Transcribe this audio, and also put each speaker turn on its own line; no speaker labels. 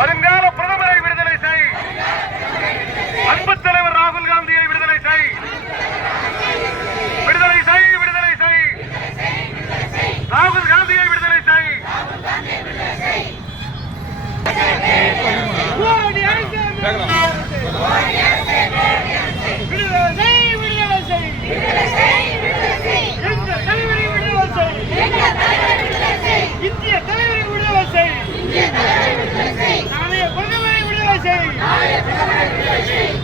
வருங்கால பிரதமரை விடுதலை செய். அன்பு தலைவர் ராகுல் காந்தியை விடுதலை செய். விடுதலை செய் விடுதலை செய். ராகுல் காந்தியை விடுதலை செய்.
இந்திய
தலைவரை விடுதலை செய்.
விஜய்